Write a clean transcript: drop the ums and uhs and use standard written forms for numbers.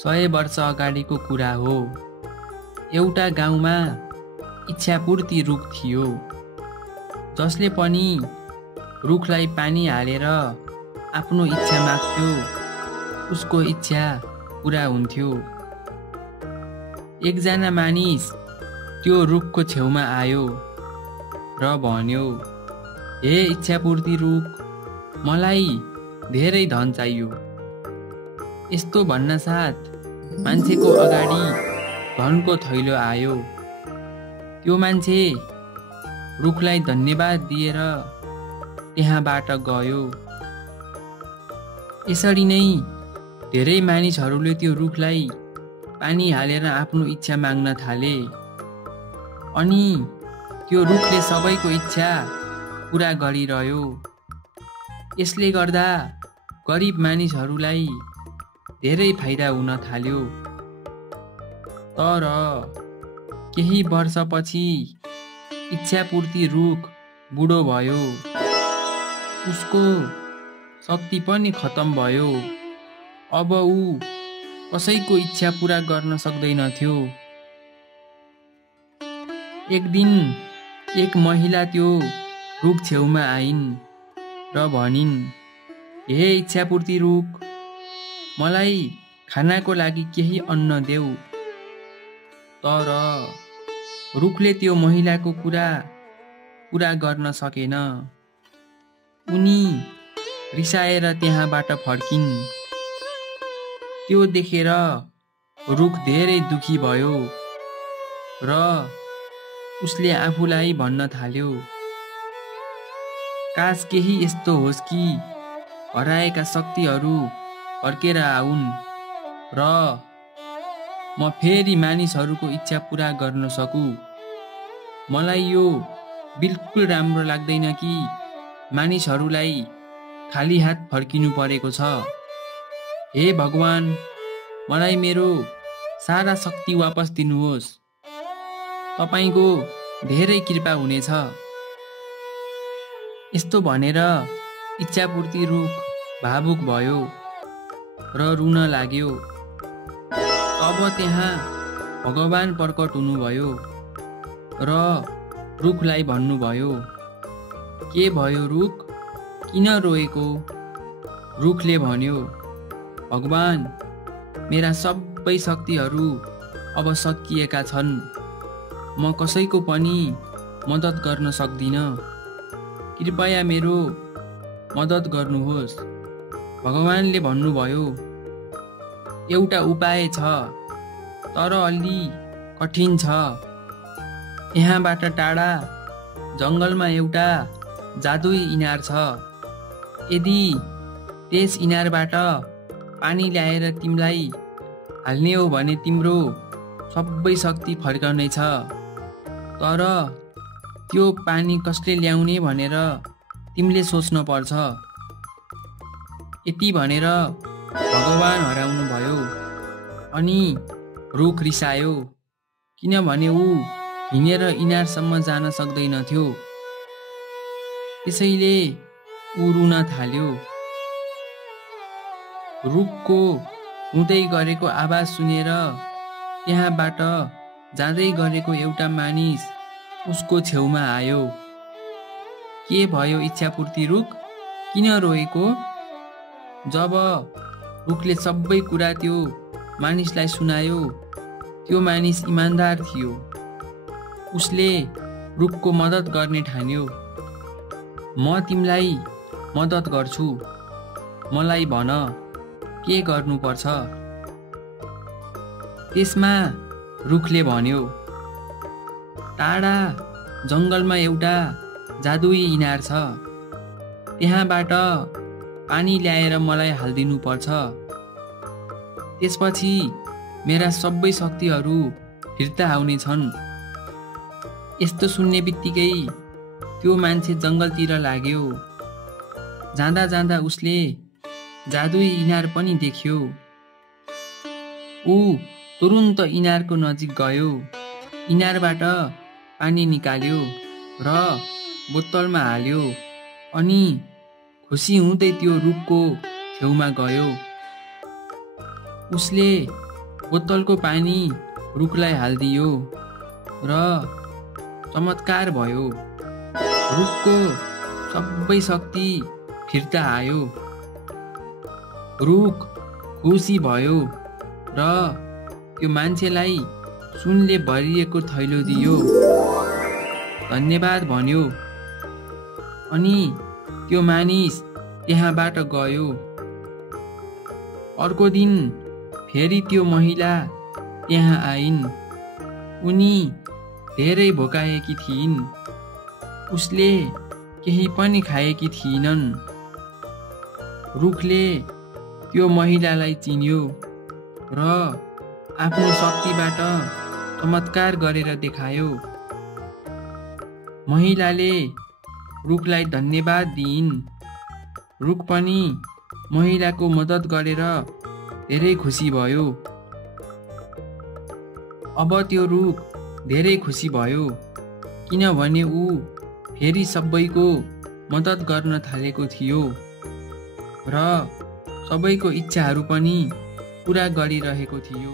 100 वर्ष अगाडिको कुरा हो। एउटा गाउँमा इच्छापूर्ति रुख थियो, जसले पनि रुखलाई पानी हालेर आफ्नो इच्छा माग्थ्यो, उसको इच्छा पुरा हुन्थ्यो। एकजना मानिस त्यो रुखको छेउमा आयो र भन्यो, हे इच्छापूर्ति रुख, मलाई धेरै धन चाहियो। यस्तो भन्नासाथ मान्छेको अगाडि धनको थैलो आयो। त्यो मान्छे रुखलाई धन्यवाद दिएर त्यहाँबाट गयो। यसरी नै धेरै मानिसहरूले त्यो रुखलाई पानी हालेर आफ्नो इच्छा माग्न थाले, अनि त्यो रुखले सबैको इच्छा पुरा गरिरह्यो। यसले गर्दा गरिब मानिसहरूलाई धेरै फाइदा हुन थाल्यो। तर केही वर्षपछि इच्छापूर्ति रुख बुढो भयो, उसको शक्ति पनि खत्म भयो। अब ऊ कसैको इच्छा पुरा गर्न सक्दैनथ्यो। एक दिन एक महिला त्यो रुख छेउमा आइन् र भनिन्, हे इच्छापूर्ति रुख, मलाई खानाको लागि केही अन्न देऊ। तर रुखले त्यो महिलाको कुरा पुरा गर्न सकेन। उनी रिसाएर त्यहाँबाट फर्किन्। त्यो देखेर रुख धेरै दुखी भयो र उसले आफूलाई भन्न थाल्यो, काश केही यस्तो होस् कि हराएका शक्तिहरू फर्केर आउन् र म फेरि मानिसहरूको इच्छा पुरा गर्न सकु। मलाई यो बिल्कुल राम्रो लाग्दैन कि मानिसहरूलाई खाली हात फर्किनु परेको छ। हे भगवान, मलाई मेरो सारा शक्ति वापस दिनुहोस्। तपाईको धेरै कृपा हुनेछ। यस्तो भनेर इच्छापूर्ति रुख भावुक भयो र रुन लाग्यो। अब त्यहाँ भगवान प्रकट हुनुभयो र रुखलाई भन्नुभयो, के भयो रुख, किन रोएको? रुखले भन्यो, भगवान, मेरा सबै शक्तिहरू अब सकिएका छन्। म कसैको पनि मद्दत गर्न सक्दिनँ। कृपया मेरो मद्दत गर्नुहोस्। भगवानले भन्नुभयो, एउटा उपाय छ, तर अलि कठिन छ। यहाँबाट टाढा जङ्गलमा एउटा जादुई इनार छ। यदि त्यस इनारबाट पानी ल्याएर तिमीलाई हाल्ने हो भने तिम्रो सबै शक्ति फर्काउनेछ। तर त्यो पानी कसले ल्याउने भनेर तिमीले सोच्न पर्छ। यति भनेर भगवान हराउनु भयो अनि रुख रिसायो, किनभने ऊ हिँडेर इनारसम्म जान सक्दैनथ्यो। त्यसैले ऊ रुन थाल्यो। रुखको रुँदै गरेको आवाज सुनेर त्यहाँबाट जाँदै गरेको एउटा मानिस उसको छेउमा आयो। के भयो इच्छापूर्ति रुख, किन रोएको? जब रुखले सबै कुरा त्यो मानिसलाई सुनायो, त्यो मानिस इमान्दार थियो। उसले रुखको मद्दत गर्ने ठान्यो। म तिमीलाई मद्दत गर्छु, मलाई भन के गर्नुपर्छ? त्यसमा रुखले भन्यो, टाढा जङ्गलमा एउटा जादुई इनार छ। त्यहाँबाट पानी ल्याएर मलाई हालिदिनु पर्छ। त्यसपछि मेरा सबै शक्तिहरू फिर्ता आउनेछन्। यस्तो सुन्ने बित्तिकै त्यो मान्छे जङ्गलतिर लाग्यो। जाँदा जाँदा उसले जादुई इनार पनि देख्यो। ऊ तुरुन्त इनारको नजिक गयो, इनारबाट पानी निकाल्यो र बोतलमा हाल्यो अनि खुसी हुँदै त्यो रुखको छेउमा गयो। उसले बोतलको पानी रुखलाई हालिदियो र चमत्कार भयो। रुखको सबै शक्ति फिर्ता आयो। रुख खुसी भयो र त्यो मान्छेलाई सुनले भरिएको थैलो दियो। धन्यवाद भन्यो अनि त्यो मानिस त्यहाँबाट गयो। अर्को दिन फेरि त्यो महिला त्यहाँ आइन्। उनी धेरै भोकाएकी थिइन्। उसले केही पनि खाएकी थिइनन्। रुखले त्यो महिलालाई चिन्यो र आफ्नो शक्तिबाट चमत्कार गरेर देखायो। महिलाले रुखलाई धन्यवाद दिइन्। रुख पनि महिलाको मद्दत गरेर धेरै खुसी भयो। अब त्यो रुख धेरै खुसी भयो किनभने ऊ फेरि सबैको मद्दत गर्न थालेको थियो र सबैको इच्छाहरू पनि पुरा गरिरहेको थियो।